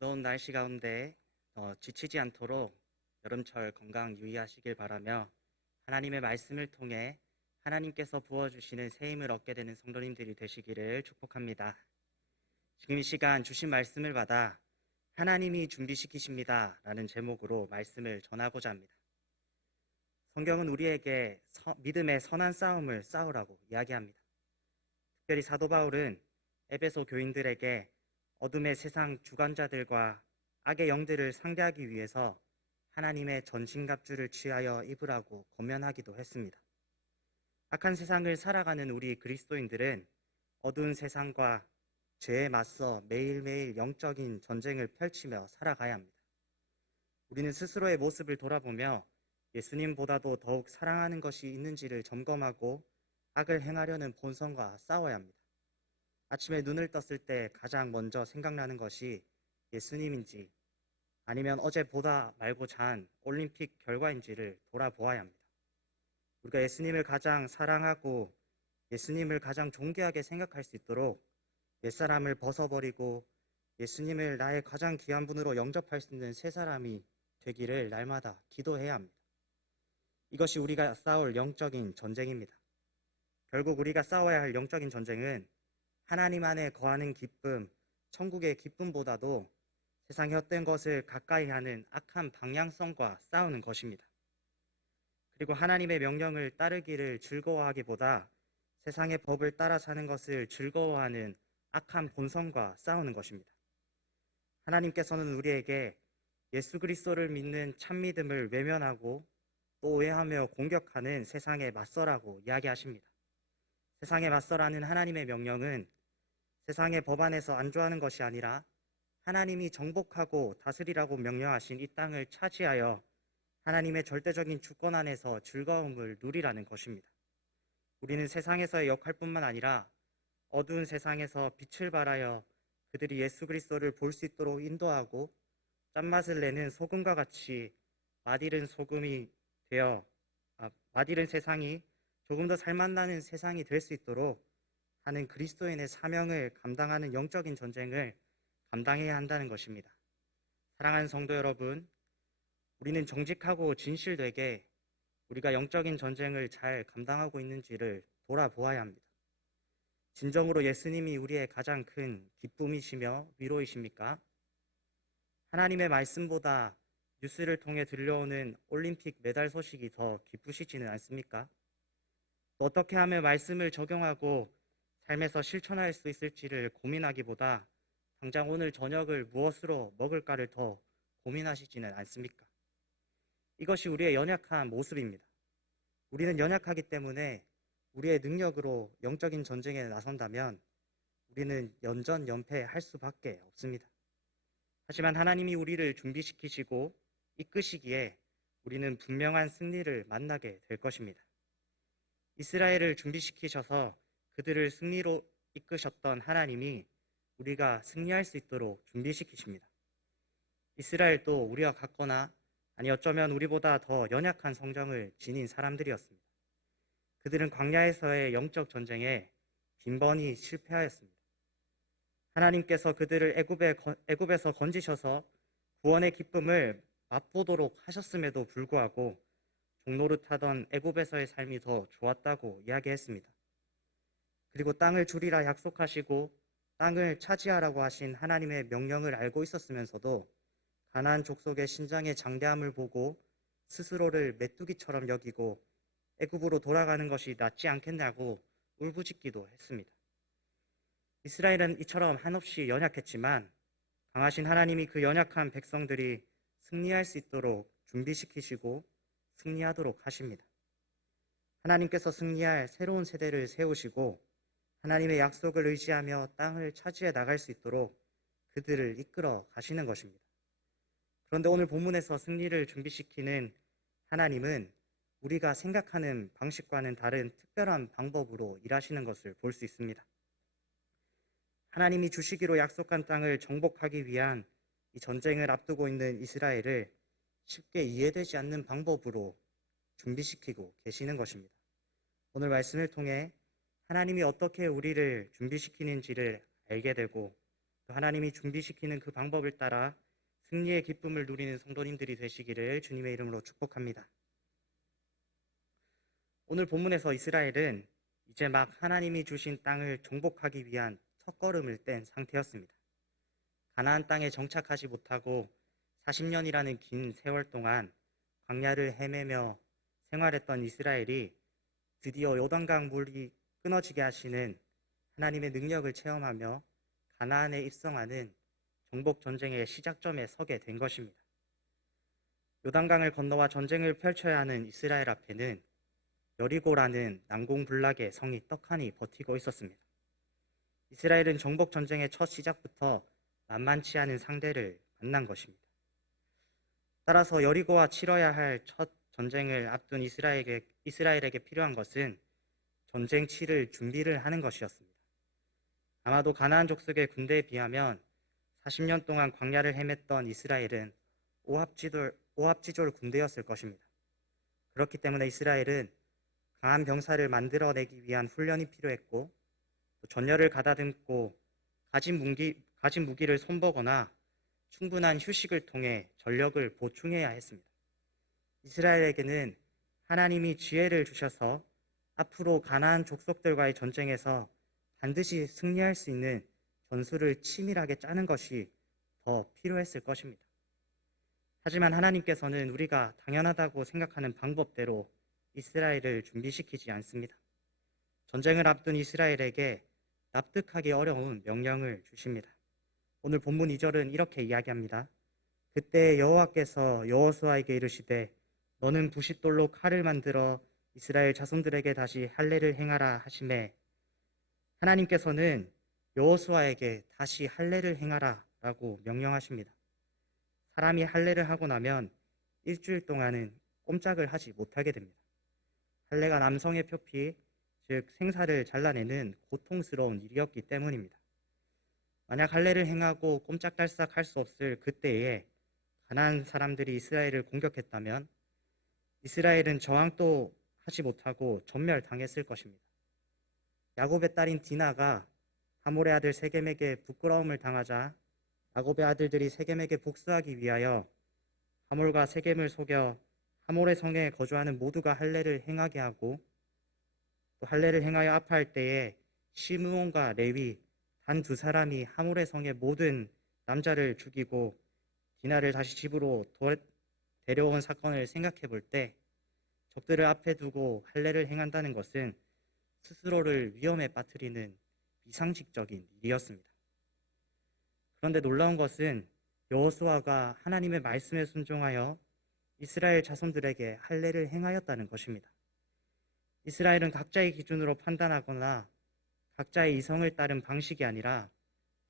무더운 날씨 가운데 지치지 않도록 여름철 건강 유의하시길 바라며 하나님의 말씀을 통해 하나님께서 부어주시는 새 힘을 얻게 되는 성도님들이 되시기를 축복합니다. 지금 이 시간 주신 말씀을 받아 하나님이 준비시키십니다 라는 제목으로 말씀을 전하고자 합니다. 성경은 우리에게 믿음의 선한 싸움을 싸우라고 이야기합니다. 특별히 사도 바울은 에베소 교인들에게 어둠의 세상 주관자들과 악의 영들을 상대하기 위해서 하나님의 전신갑주를 취하여 입으라고 권면하기도 했습니다. 악한 세상을 살아가는 우리 그리스도인들은 어두운 세상과 죄에 맞서 매일매일 영적인 전쟁을 펼치며 살아가야 합니다. 우리는 스스로의 모습을 돌아보며 예수님보다도 더욱 사랑하는 것이 있는지를 점검하고 악을 행하려는 본성과 싸워야 합니다. 아침에 눈을 떴을 때 가장 먼저 생각나는 것이 예수님인지 아니면 어제 보다 말고 잔 올림픽 결과인지를 돌아보아야 합니다. 우리가 예수님을 가장 사랑하고 예수님을 가장 존귀하게 생각할 수 있도록 옛사람을 벗어버리고 예수님을 나의 가장 귀한 분으로 영접할 수 있는 새 사람이 되기를 날마다 기도해야 합니다. 이것이 우리가 싸울 영적인 전쟁입니다. 결국 우리가 싸워야 할 영적인 전쟁은 하나님 안에 거하는 기쁨, 천국의 기쁨보다도 세상의 헛된 것을 가까이 하는 악한 방향성과 싸우는 것입니다. 그리고 하나님의 명령을 따르기를 즐거워하기보다 세상의 법을 따라 사는 것을 즐거워하는 악한 본성과 싸우는 것입니다. 하나님께서는 우리에게 예수 그리스도를 믿는 참 믿음을 외면하고 또 오해하며 공격하는 세상에 맞서라고 이야기하십니다. 세상에 맞서라는 하나님의 명령은 세상의 법 안에서 안주하는 것이 아니라 하나님이 정복하고 다스리라고 명령하신 이 땅을 차지하여 하나님의 절대적인 주권 안에서 즐거움을 누리라는 것입니다. 우리는 세상에서의 역할뿐만 아니라 어두운 세상에서 빛을 발하여 그들이 예수 그리스도를 볼 수 있도록 인도하고 짠맛을 내는 소금과 같이 맛있는 세상이 조금 더 살맛나는 세상이 될 수 있도록 하는 그리스도인의 사명을 감당하는 영적인 전쟁을 감당해야 한다는 것입니다. 사랑하는 성도 여러분, 우리는 정직하고 진실되게 우리가 영적인 전쟁을 잘 감당하고 있는지를 돌아보아야 합니다. 진정으로 예수님이 우리의 가장 큰 기쁨이시며 위로이십니까? 하나님의 말씀보다 뉴스를 통해 들려오는 올림픽 메달 소식이 더 기쁘시지는 않습니까? 또 어떻게 하면 말씀을 적용하고 삶에서 실천할 수 있을지를 고민하기보다 당장 오늘 저녁을 무엇으로 먹을까를 더 고민하시지는 않습니까? 이것이 우리의 연약한 모습입니다. 우리는 연약하기 때문에 우리의 능력으로 영적인 전쟁에 나선다면 우리는 연전연패할 수밖에 없습니다. 하지만 하나님이 우리를 준비시키시고 이끄시기에 우리는 분명한 승리를 만나게 될 것입니다. 이스라엘을 준비시키셔서 그들을 승리로 이끄셨던 하나님이 우리가 승리할 수 있도록 준비시키십니다. 이스라엘도 우리와 같거나 아니 어쩌면 우리보다 더 연약한 성정을 지닌 사람들이었습니다. 그들은 광야에서의 영적 전쟁에 빈번히 실패하였습니다. 하나님께서 그들을 애굽에서 건지셔서 구원의 기쁨을 맛보도록 하셨음에도 불구하고 종노릇하던 애굽에서의 삶이 더 좋았다고 이야기했습니다. 그리고 땅을 주리라 약속하시고 땅을 차지하라고 하신 하나님의 명령을 알고 있었으면서도 가나안 족속의 신장의 장대함을 보고 스스로를 메뚜기처럼 여기고 애굽으로 돌아가는 것이 낫지 않겠냐고 울부짖기도 했습니다. 이스라엘은 이처럼 한없이 연약했지만 강하신 하나님이 그 연약한 백성들이 승리할 수 있도록 준비시키시고 승리하도록 하십니다. 하나님께서 승리할 새로운 세대를 세우시고 하나님의 약속을 의지하며 땅을 차지해 나갈 수 있도록 그들을 이끌어 가시는 것입니다. 그런데 오늘 본문에서 승리를 준비시키는 하나님은 우리가 생각하는 방식과는 다른 특별한 방법으로 일하시는 것을 볼 수 있습니다. 하나님이 주시기로 약속한 땅을 정복하기 위한 이 전쟁을 앞두고 있는 이스라엘을 쉽게 이해되지 않는 방법으로 준비시키고 계시는 것입니다. 오늘 말씀을 통해 하나님이 어떻게 우리를 준비시키는지를 알게 되고 하나님이 준비시키는 그 방법을 따라 승리의 기쁨을 누리는 성도님들이 되시기를 주님의 이름으로 축복합니다. 오늘 본문에서 이스라엘은 이제 막 하나님이 주신 땅을 정복하기 위한 첫걸음을 뗀 상태였습니다. 가나안 땅에 정착하지 못하고 40년이라는 긴 세월 동안 광야를 헤매며 생활했던 이스라엘이 드디어 요단강 물이 끊어지게 하시는 하나님의 능력을 체험하며 가나안에 입성하는 정복 전쟁의 시작점에 서게 된 것입니다. 요단강을 건너와 전쟁을 펼쳐야 하는 이스라엘 앞에는 여리고라는 난공불락의 성이 떡하니 버티고 있었습니다. 이스라엘은 정복 전쟁의 첫 시작부터 만만치 않은 상대를 만난 것입니다. 따라서 여리고와 치러야 할 첫 전쟁을 앞둔 이스라엘에게 필요한 것은 전쟁 치를 준비를 하는 것이었습니다. 아마도 가나안 족속의 군대에 비하면 40년 동안 광야를 헤맸던 이스라엘은 오합지졸 군대였을 것입니다. 그렇기 때문에 이스라엘은 강한 병사를 만들어내기 위한 훈련이 필요했고, 전열을 가다듬고 가진 무기를 손보거나 충분한 휴식을 통해 전력을 보충해야 했습니다. 이스라엘에게는 하나님이 지혜를 주셔서 앞으로 가나안 족속들과의 전쟁에서 반드시 승리할 수 있는 전술을 치밀하게 짜는 것이 더 필요했을 것입니다. 하지만 하나님께서는 우리가 당연하다고 생각하는 방법대로 이스라엘을 준비시키지 않습니다. 전쟁을 앞둔 이스라엘에게 납득하기 어려운 명령을 주십니다. 오늘 본문 2절은 이렇게 이야기합니다. 그때 여호와께서 여호수아에게 이르시되 너는 부싯돌로 칼을 만들어 이스라엘 자손들에게 다시 할례를 행하라 하시매, 하나님께서는 여호수아에게 다시 할례를 행하라 라고 명령하십니다. 사람이 할례를 하고 나면 일주일 동안은 꼼짝을 하지 못하게 됩니다. 할례가 남성의 표피, 즉 생사를 잘라내는 고통스러운 일이었기 때문입니다. 만약 할례를 행하고 꼼짝달싹 할 수 없을 그때에 가나안 사람들이 이스라엘을 공격했다면 이스라엘은 저항도 하지 못하고 전멸당했을 것입니다. 야곱의 딸인 디나가 하몰의 아들 세겜에게 부끄러움을 당하자 야곱의 아들들이 세겜에게 복수하기 위하여 하몰과 세겜을 속여 하몰의 성에 거주하는 모두가 할례를 행하게 하고, 또 할례를 행하여 아파할 때에 시므온과 레위 단 두 사람이 하몰의 성의 모든 남자를 죽이고 디나를 다시 집으로 데려온 사건을 생각해 볼 때 적들을 앞에 두고 할례를 행한다는 것은 스스로를 위험에 빠뜨리는 비상식적인 일이었습니다. 그런데 놀라운 것은 여호수아가 하나님의 말씀에 순종하여 이스라엘 자손들에게 할례를 행하였다는 것입니다. 이스라엘은 각자의 기준으로 판단하거나 각자의 이성을 따른 방식이 아니라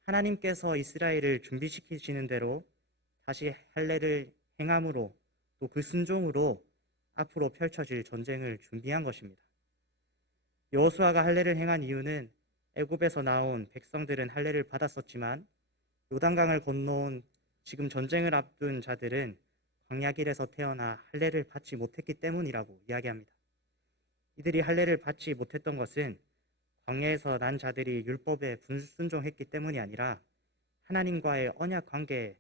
하나님께서 이스라엘을 준비시키시는 대로 다시 할례를 행함으로, 또 그 순종으로 앞으로 펼쳐질 전쟁을 준비한 것입니다. 여호수아가 할례를 행한 이유는 애굽에서 나온 백성들은 할례를 받았었지만 요단강을 건너온 지금 전쟁을 앞둔 자들은 광야길에서 태어나 할례를 받지 못했기 때문이라고 이야기합니다. 이들이 할례를 받지 못했던 것은 광야에서 난 자들이 율법에 불순종했기 때문이 아니라 하나님과의 언약 관계에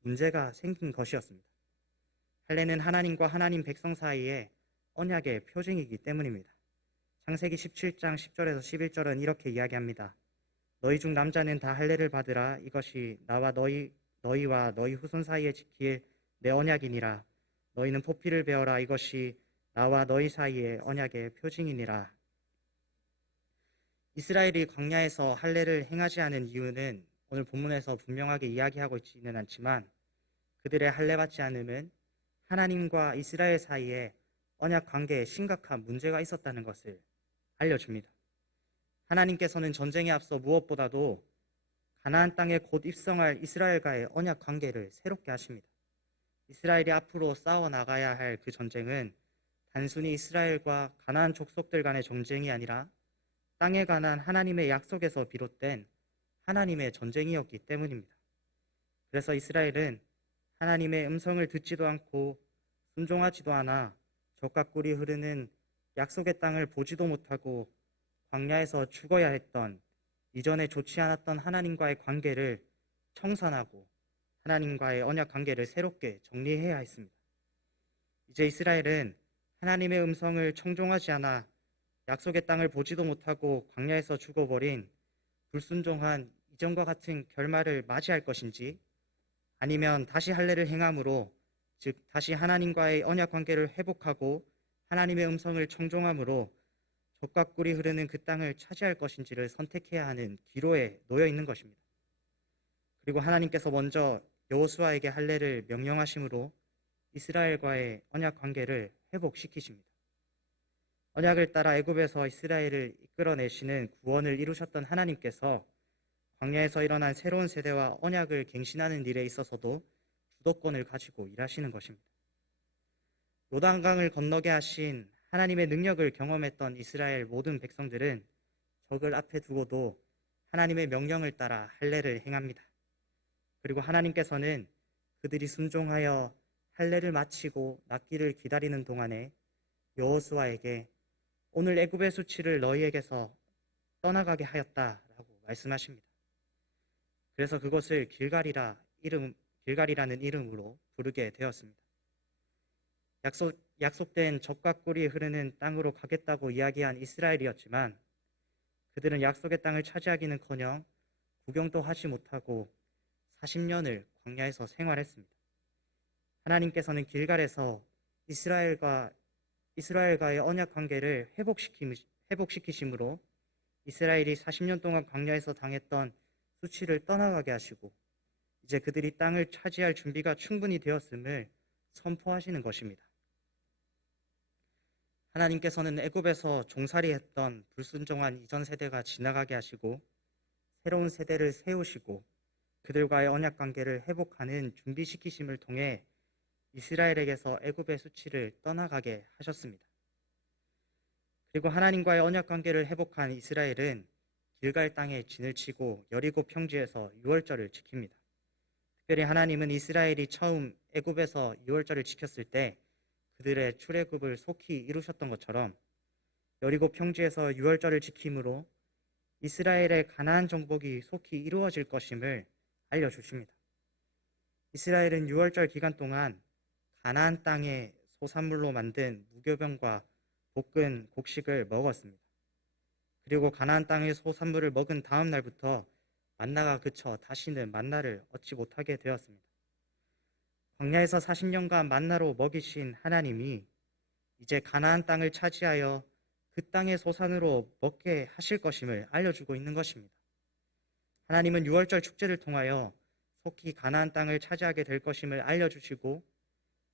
문제가 생긴 것이었습니다. 할례는 하나님과 하나님 백성 사이의 언약의 표징이기 때문입니다. 창세기 17장 10절에서 11절은 이렇게 이야기합니다. 너희 중 남자는 다 할례를 받으라. 이것이 나와 너희와 너희 후손 사이에 지킬 내 언약이니라. 너희는 포피를 베어라. 이것이 나와 너희 사이의 언약의 표징이니라. 이스라엘이 광야에서 할례를 행하지 않은 이유는 오늘 본문에서 분명하게 이야기하고 있지는 않지만 그들의 할례 받지 않음은 하나님과 이스라엘 사이에 언약 관계에 심각한 문제가 있었다는 것을 알려줍니다. 하나님께서는 전쟁에 앞서 무엇보다도 가나안 땅에 곧 입성할 이스라엘과의 언약 관계를 새롭게 하십니다. 이스라엘이 앞으로 싸워나가야 할 그 전쟁은 단순히 이스라엘과 가나안 족속들 간의 전쟁이 아니라 땅에 관한 하나님의 약속에서 비롯된 하나님의 전쟁이었기 때문입니다. 그래서 이스라엘은 하나님의 음성을 듣지도 않고 순종하지도 않아 적과 꿀이 흐르는 약속의 땅을 보지도 못하고 광야에서 죽어야 했던, 이전에 좋지 않았던 하나님과의 관계를 청산하고 하나님과의 언약 관계를 새롭게 정리해야 했습니다. 이제 이스라엘은 하나님의 음성을 청종하지 않아 약속의 땅을 보지도 못하고 광야에서 죽어버린 불순종한 이전과 같은 결말을 맞이할 것인지, 아니면 다시 할례를 행함으로, 즉 다시 하나님과의 언약 관계를 회복하고 하나님의 음성을 청종함으로 젖과 꿀이 흐르는 그 땅을 차지할 것인지를 선택해야 하는 기로에 놓여 있는 것입니다. 그리고 하나님께서 먼저 여호수아에게 할례를 명령하심으로 이스라엘과의 언약 관계를 회복시키십니다. 언약을 따라 애굽에서 이스라엘을 이끌어내시는 구원을 이루셨던 하나님께서 광야에서 일어난 새로운 세대와 언약을 갱신하는 일에 있어서도 주도권을 가지고 일하시는 것입니다. 요단강을 건너게 하신 하나님의 능력을 경험했던 이스라엘 모든 백성들은 적을 앞에 두고도 하나님의 명령을 따라 할례를 행합니다. 그리고 하나님께서는 그들이 순종하여 할례를 마치고 낫기를 기다리는 동안에 여호수아에게 오늘 애굽의 수치를 너희에게서 떠나가게 하였다라고 말씀하십니다. 그래서 그것을 길갈이라는 이름으로 부르게 되었습니다. 약속된 젖과 꿀이 흐르는 땅으로 가겠다고 이야기한 이스라엘이었지만 그들은 약속의 땅을 차지하기는커녕 구경도 하지 못하고 40년을 광야에서 생활했습니다. 하나님께서는 길갈에서 이스라엘과의 언약 관계를 회복시키심으로 이스라엘이 40년 동안 광야에서 당했던 수치를 떠나가게 하시고 이제 그들이 땅을 차지할 준비가 충분히 되었음을 선포하시는 것입니다. 하나님께서는 애굽에서 종살이했던 불순종한 이전 세대가 지나가게 하시고 새로운 세대를 세우시고 그들과의 언약 관계를 회복하는 준비시키심을 통해 이스라엘에게서 애굽의 수치를 떠나가게 하셨습니다. 그리고 하나님과의 언약 관계를 회복한 이스라엘은 길갈 땅에 진을 치고 여리고 평지에서 유월절을 지킵니다. 특별히 하나님은 이스라엘이 처음 애굽에서 유월절을 지켰을 때 그들의 출애굽을 속히 이루셨던 것처럼 여리고 평지에서 유월절을 지킴으로 이스라엘의 가나안 정복이 속히 이루어질 것임을 알려주십니다. 이스라엘은 유월절 기간 동안 가나안 땅의 소산물로 만든 무교병과 볶은 곡식을 먹었습니다. 그리고 가나안 땅의 소산물을 먹은 다음 날부터 만나가 그쳐 다시는 만나를 얻지 못하게 되었습니다. 광야에서 40년간 만나로 먹이신 하나님이 이제 가나안 땅을 차지하여 그 땅의 소산으로 먹게 하실 것임을 알려주고 있는 것입니다. 하나님은 유월절 축제를 통하여 속히 가나안 땅을 차지하게 될 것임을 알려주시고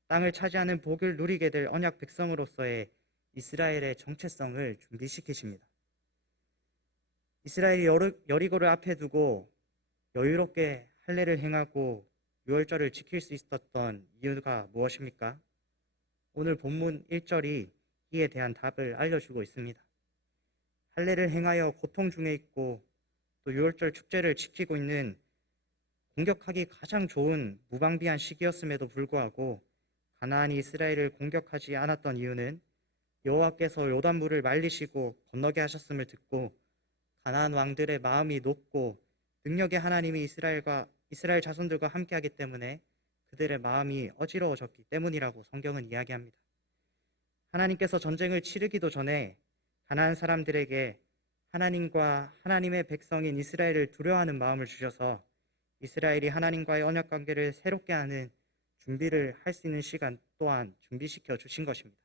땅을 차지하는 복을 누리게 될 언약 백성으로서의 이스라엘의 정체성을 준비시키십니다. 이스라엘이 여리고를 앞에 두고 여유롭게 할례를 행하고 유월절을 지킬 수 있었던 이유가 무엇입니까? 오늘 본문 1절이 이에 대한 답을 알려주고 있습니다. 할례를 행하여 고통 중에 있고 또 유월절 축제를 지키고 있는 공격하기 가장 좋은 무방비한 시기였음에도 불구하고 가나안이 이스라엘을 공격하지 않았던 이유는 여호와께서 요단물을 말리시고 건너게 하셨음을 듣고 가나안 왕들의 마음이 높고 능력의 하나님이 이스라엘 자손들과 함께하기 때문에 그들의 마음이 어지러워졌기 때문이라고 성경은 이야기합니다. 하나님께서 전쟁을 치르기도 전에 가나안 사람들에게 하나님과 하나님의 백성인 이스라엘을 두려워하는 마음을 주셔서 이스라엘이 하나님과의 언약 관계를 새롭게 하는 준비를 할 수 있는 시간 또한 준비시켜 주신 것입니다.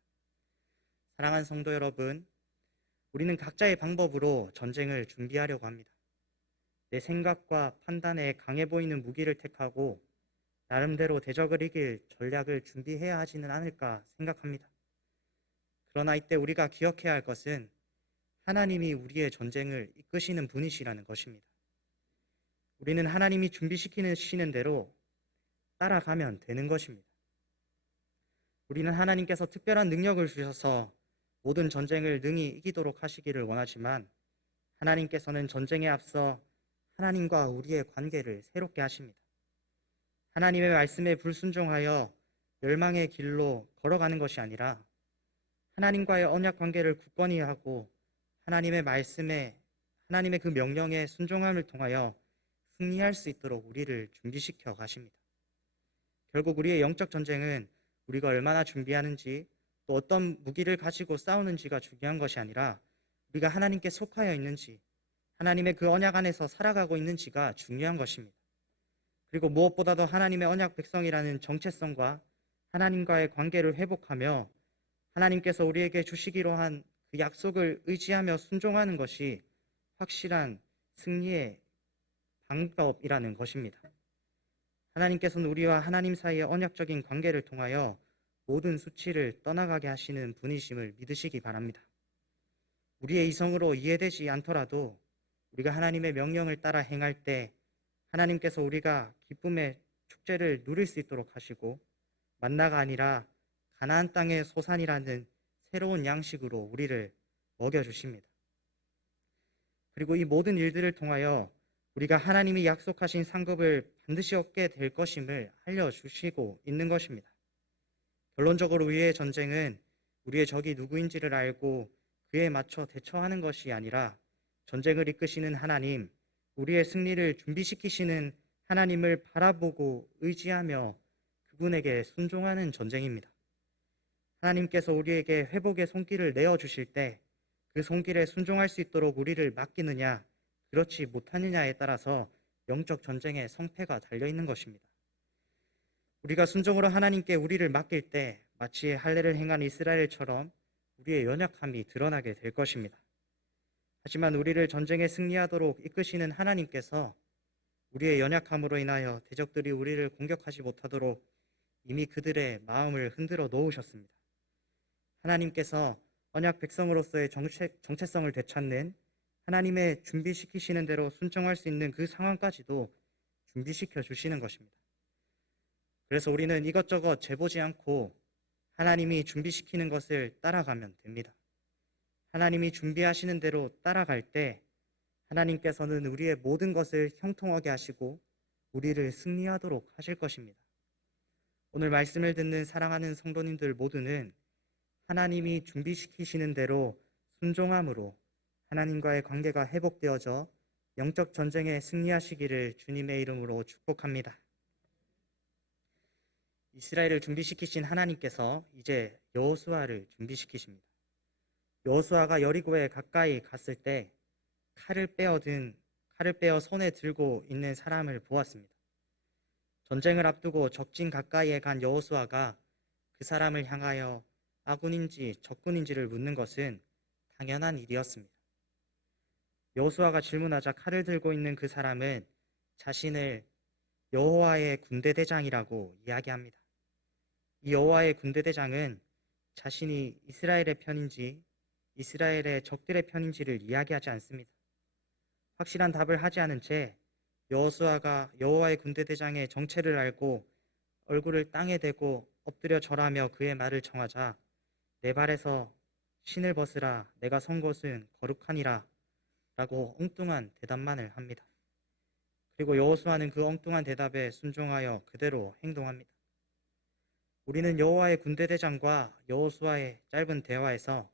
사랑하는 성도 여러분, 우리는 각자의 방법으로 전쟁을 준비하려고 합니다. 내 생각과 판단에 강해 보이는 무기를 택하고 나름대로 대적을 이길 전략을 준비해야 하지는 않을까 생각합니다. 그러나 이때 우리가 기억해야 할 것은 하나님이 우리의 전쟁을 이끄시는 분이시라는 것입니다. 우리는 하나님이 준비시키시는 대로 따라가면 되는 것입니다. 우리는 하나님께서 특별한 능력을 주셔서 모든 전쟁을 능히 이기도록 하시기를 원하지만 하나님께서는 전쟁에 앞서 하나님과 우리의 관계를 새롭게 하십니다. 하나님의 말씀에 불순종하여 멸망의 길로 걸어가는 것이 아니라 하나님과의 언약 관계를 굳건히 하고 하나님의 말씀에 하나님의 그 명령에 순종함을 통하여 승리할 수 있도록 우리를 준비시켜 가십니다. 결국 우리의 영적 전쟁은 우리가 얼마나 준비하는지 또 어떤 무기를 가지고 싸우는지가 중요한 것이 아니라 우리가 하나님께 속하여 있는지 하나님의 그 언약 안에서 살아가고 있는지가 중요한 것입니다. 그리고 무엇보다도 하나님의 언약 백성이라는 정체성과 하나님과의 관계를 회복하며 하나님께서 우리에게 주시기로 한 그 약속을 의지하며 순종하는 것이 확실한 승리의 방법이라는 것입니다. 하나님께서는 우리와 하나님 사이의 언약적인 관계를 통하여 모든 수치를 떠나가게 하시는 분이심을 믿으시기 바랍니다. 우리의 이성으로 이해되지 않더라도 우리가 하나님의 명령을 따라 행할 때 하나님께서 우리가 기쁨의 축제를 누릴 수 있도록 하시고 만나가 아니라 가나안 땅의 소산이라는 새로운 양식으로 우리를 먹여주십니다. 그리고 이 모든 일들을 통하여 우리가 하나님이 약속하신 상급을 반드시 얻게 될 것임을 알려주시고 있는 것입니다. 결론적으로 우리의 전쟁은 우리의 적이 누구인지를 알고 그에 맞춰 대처하는 것이 아니라 전쟁을 이끄시는 하나님, 우리의 승리를 준비시키시는 하나님을 바라보고 의지하며 그분에게 순종하는 전쟁입니다. 하나님께서 우리에게 회복의 손길을 내어주실 때 그 손길에 순종할 수 있도록 우리를 맡기느냐 그렇지 못하느냐에 따라서 영적 전쟁의 성패가 달려있는 것입니다. 우리가 순종으로 하나님께 우리를 맡길 때 마치 할례를 행한 이스라엘처럼 우리의 연약함이 드러나게 될 것입니다. 하지만 우리를 전쟁에 승리하도록 이끄시는 하나님께서 우리의 연약함으로 인하여 대적들이 우리를 공격하지 못하도록 이미 그들의 마음을 흔들어 놓으셨습니다. 하나님께서 언약 백성으로서의 정체성을 되찾는 하나님의 준비시키시는 대로 순종할 수 있는 그 상황까지도 준비시켜 주시는 것입니다. 그래서 우리는 이것저것 재보지 않고 하나님이 준비시키는 것을 따라가면 됩니다. 하나님이 준비하시는 대로 따라갈 때 하나님께서는 우리의 모든 것을 형통하게 하시고 우리를 승리하도록 하실 것입니다. 오늘 말씀을 듣는 사랑하는 성도님들 모두는 하나님이 준비시키시는 대로 순종함으로 하나님과의 관계가 회복되어져 영적 전쟁에 승리하시기를 주님의 이름으로 축복합니다. 이스라엘을 준비시키신 하나님께서 이제 여호수아를 준비시키십니다. 여호수아가 여리고에 가까이 갔을 때 칼을 빼어 손에 들고 있는 사람을 보았습니다. 전쟁을 앞두고 적진 가까이에 간 여호수아가 그 사람을 향하여 아군인지 적군인지를 묻는 것은 당연한 일이었습니다. 여호수아가 질문하자 칼을 들고 있는 그 사람은 자신을 여호와의 군대대장이라고 이야기합니다. 이 여호와의 군대대장은 자신이 이스라엘의 편인지 이스라엘의 적들의 편인지를 이야기하지 않습니다. 확실한 답을 하지 않은 채 여호수아가 여호와의 군대대장의 정체를 알고 얼굴을 땅에 대고 엎드려 절하며 그의 말을 청하자 내 발에서 신을 벗으라 내가 선 곳은 거룩하니라 라고 엉뚱한 대답만을 합니다. 그리고 여호수아는 그 엉뚱한 대답에 순종하여 그대로 행동합니다. 우리는 여호와의 군대대장과 여호수아의 짧은 대화에서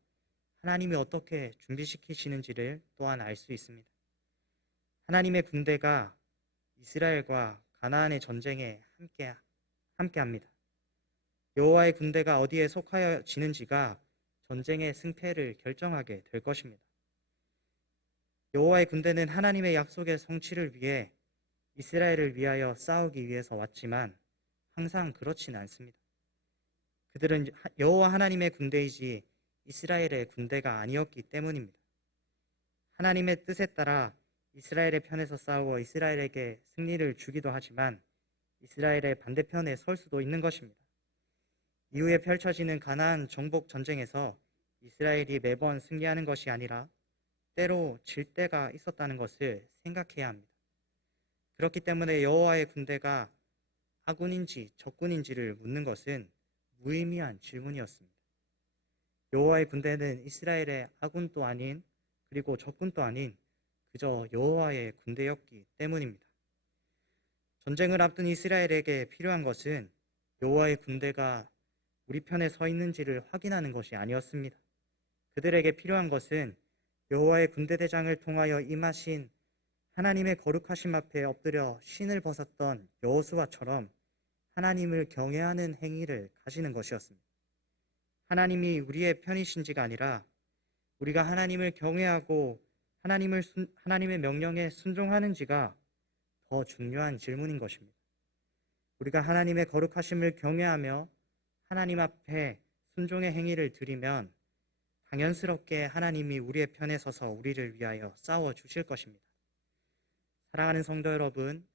하나님이 어떻게 준비시키시는지를 또한 알 수 있습니다. 하나님의 군대가 이스라엘과 가나안의 전쟁에 함께합니다. 여호와의 군대가 어디에 속하여 지는지가 전쟁의 승패를 결정하게 될 것입니다. 여호와의 군대는 하나님의 약속의 성취를 위해 이스라엘을 위하여 싸우기 위해서 왔지만 항상 그렇지는 않습니다. 그들은 여호와 하나님의 군대이지 이스라엘의 군대가 아니었기 때문입니다. 하나님의 뜻에 따라 이스라엘의 편에서 싸우어 이스라엘에게 승리를 주기도 하지만 이스라엘의 반대편에 설 수도 있는 것입니다. 이후에 펼쳐지는 가나안 정복 전쟁에서 이스라엘이 매번 승리하는 것이 아니라 때로 질 때가 있었다는 것을 생각해야 합니다. 그렇기 때문에 여호와의 군대가 아군인지 적군인지를 묻는 것은 무의미한 질문이었습니다. 여호와의 군대는 이스라엘의 아군도 아닌 그리고 적군도 아닌 그저 여호와의 군대였기 때문입니다. 전쟁을 앞둔 이스라엘에게 필요한 것은 여호와의 군대가 우리 편에 서 있는지를 확인하는 것이 아니었습니다. 그들에게 필요한 것은 여호와의 군대대장을 통하여 임하신 하나님의 거룩하심 앞에 엎드려 신을 벗었던 여호수아처럼 하나님을 경외하는 행위를 가지는 것이었습니다. 하나님이 우리의 편이신지가 아니라 우리가 하나님을 경외하고 하나님의 명령에 순종하는지가 더 중요한 질문인 것입니다. 우리가 하나님의 거룩하심을 경외하며 하나님 앞에 순종의 행위를 드리면 당연스럽게 하나님이 우리의 편에 서서 우리를 위하여 싸워 주실 것입니다. 사랑하는 성도 여러분,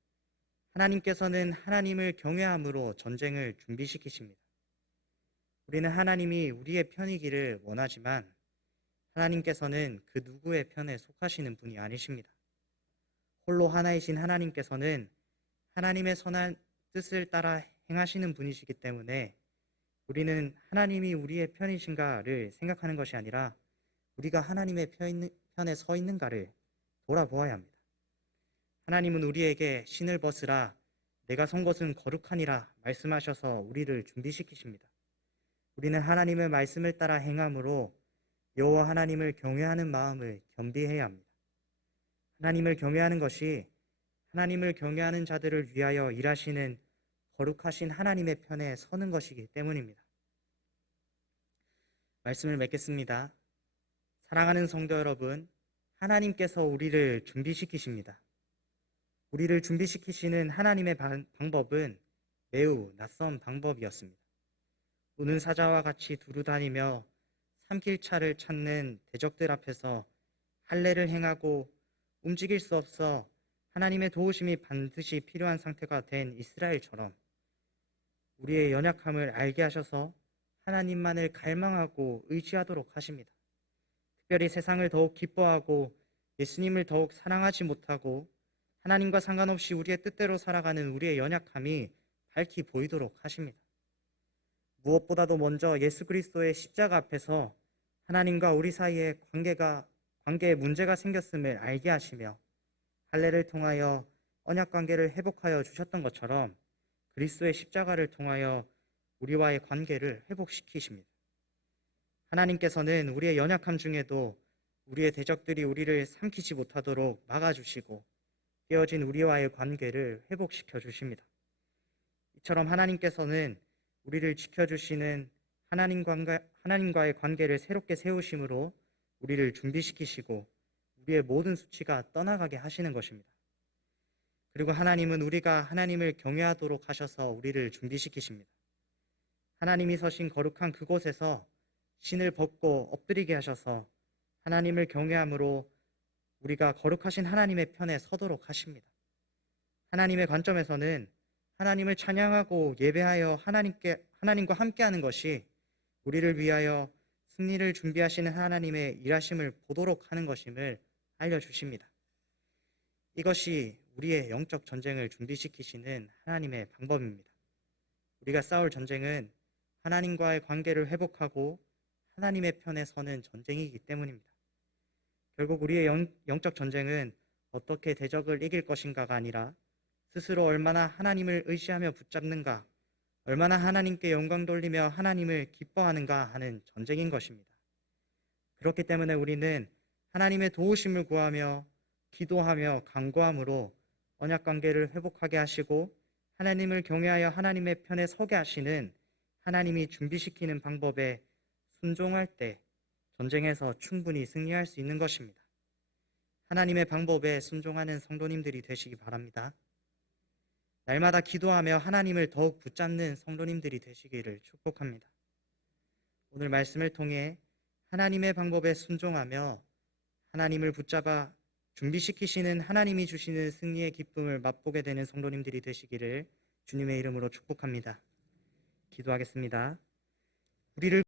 하나님께서는 하나님을 경외함으로 전쟁을 준비시키십니다. 우리는 하나님이 우리의 편이기를 원하지만 하나님께서는 그 누구의 편에 속하시는 분이 아니십니다. 홀로 하나이신 하나님께서는 하나님의 선한 뜻을 따라 행하시는 분이시기 때문에 우리는 하나님이 우리의 편이신가를 생각하는 것이 아니라 우리가 하나님의 편에 서 있는가를 돌아보아야 합니다. 하나님은 우리에게 신을 벗으라, 내가 선 것은 거룩하니라 말씀하셔서 우리를 준비시키십니다. 우리는 하나님의 말씀을 따라 행함으로 여호와 하나님을 경외하는 마음을 겸비해야 합니다. 하나님을 경외하는 것이 하나님을 경외하는 자들을 위하여 일하시는 거룩하신 하나님의 편에 서는 것이기 때문입니다. 말씀을 맺겠습니다. 사랑하는 성도 여러분, 하나님께서 우리를 준비시키십니다. 우리를 준비시키시는 하나님의 방법은 매우 낯선 방법이었습니다. 우는 사자와 같이 두루다니며 삼킬 차를 찾는 대적들 앞에서 할례를 행하고 움직일 수 없어 하나님의 도우심이 반드시 필요한 상태가 된 이스라엘처럼 우리의 연약함을 알게 하셔서 하나님만을 갈망하고 의지하도록 하십니다. 특별히 세상을 더욱 기뻐하고 예수님을 더욱 사랑하지 못하고 하나님과 상관없이 우리의 뜻대로 살아가는 우리의 연약함이 밝히 보이도록 하십니다. 무엇보다도 먼저 예수 그리스도의 십자가 앞에서 하나님과 우리 사이에 관계에 문제가 생겼음을 알게 하시며 할례를 통하여 언약 관계를 회복하여 주셨던 것처럼 그리스도의 십자가를 통하여 우리와의 관계를 회복시키십니다. 하나님께서는 우리의 연약함 중에도 우리의 대적들이 우리를 삼키지 못하도록 막아주시고 깨어진 우리와의 관계를 회복시켜 주십니다. 이처럼 하나님께서는 우리를 지켜주시는 하나님과의 관계를 새롭게 세우심으로 우리를 준비시키시고 우리의 모든 수치가 떠나가게 하시는 것입니다. 그리고 하나님은 우리가 하나님을 경외하도록 하셔서 우리를 준비시키십니다. 하나님이 서신 거룩한 그곳에서 신을 벗고 엎드리게 하셔서 하나님을 경외함으로 우리가 거룩하신 하나님의 편에 서도록 하십니다. 하나님의 관점에서는 하나님을 찬양하고 예배하여 하나님과 함께하는 것이 우리를 위하여 승리를 준비하시는 하나님의 일하심을 보도록 하는 것임을 알려주십니다. 이것이 우리의 영적 전쟁을 준비시키시는 하나님의 방법입니다. 우리가 싸울 전쟁은 하나님과의 관계를 회복하고 하나님의 편에 서는 전쟁이기 때문입니다. 결국 우리의 영적 전쟁은 어떻게 대적을 이길 것인가가 아니라 스스로 얼마나 하나님을 의지하며 붙잡는가, 얼마나 하나님께 영광 돌리며 하나님을 기뻐하는가 하는 전쟁인 것입니다. 그렇기 때문에 우리는 하나님의 도우심을 구하며 기도하며 간구함으로 언약 관계를 회복하게 하시고 하나님을 경외하여 하나님의 편에 서게 하시는 하나님이 준비시키는 방법에 순종할 때 전쟁에서 충분히 승리할 수 있는 것입니다. 하나님의 방법에 순종하는 성도님들이 되시기 바랍니다. 날마다 기도하며 하나님을 더욱 붙잡는 성도님들이 되시기를 축복합니다. 오늘 말씀을 통해 하나님의 방법에 순종하며 하나님을 붙잡아 준비시키시는 하나님이 주시는 승리의 기쁨을 맛보게 되는 성도님들이 되시기를 주님의 이름으로 축복합니다. 기도하겠습니다. 우리를